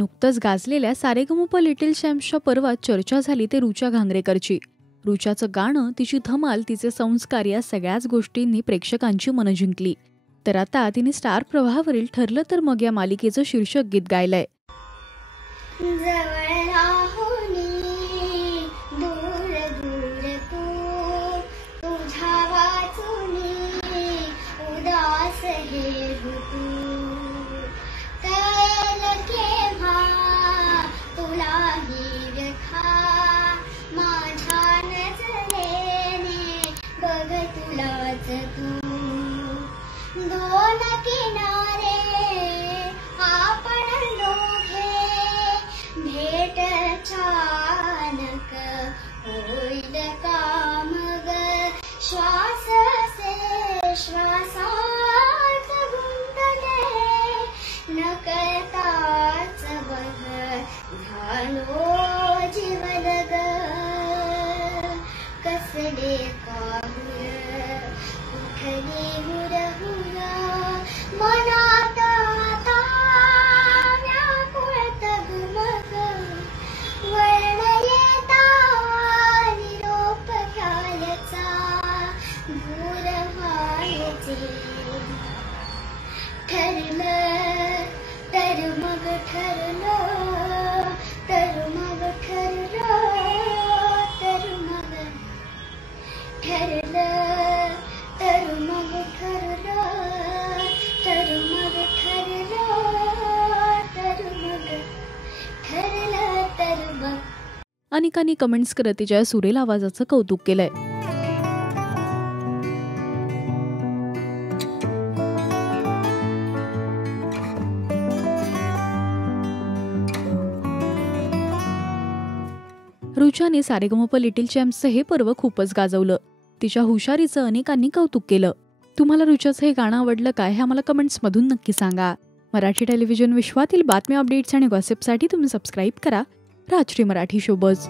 नुकतंच गाजलेल्या सारेगमप लिटिल चॅम्प्सच्या पर्वात चर्चा झाली ते रुचा घांगरेकरची. रुचाचं गाणं, तिची धमाल, तिचे संस्कार या सगळ्याच गोष्टींनी प्रेक्षकांची मनं जिंकली. तर आता तिने स्टार प्रवाहावरील ठरलं तर मग या मालिकेचं शीर्षक गीत गायलंय. दोन किनारे आपण दोघे, भेट अचानक होईल का मग, श्वास से श्वासात गुंतले, नकळताच बघ झालो जीवलग, कसले काहुर कुठली हुरहुर मनात आता व्याकुळत गुमग, वर्ण येता निरोप घ्यायचा दूर व्हायचे, ठरलं तर मग ठरलं, तर मग ठरलं, तर मग ठरलं, तर मग ठरलं, तर मग ठरलं, तर मग ठरलं, तर मग. अनेकांनी कमेंट्स करत तिच्या सुरेल आवाजाचं कौतुक केलंय. रुचाने सारेगमप लिटिल चॅम्प्सचं हे पर्व खूपच गाजवलं. तिच्या हुशारीचं अनेकांनी कौतुक केलं. तुम्हाला रुचाचं हे गाणं आवडलं काय हे आम्हाला कमेंट्समधून नक्की सांगा. मराठी टेलिव्हिजन विश्वातील बातम्या, अपडेट्स आणि गॉसिपसाठी तुम्ही सबस्क्राईब करा राजश्री मराठी शोबज.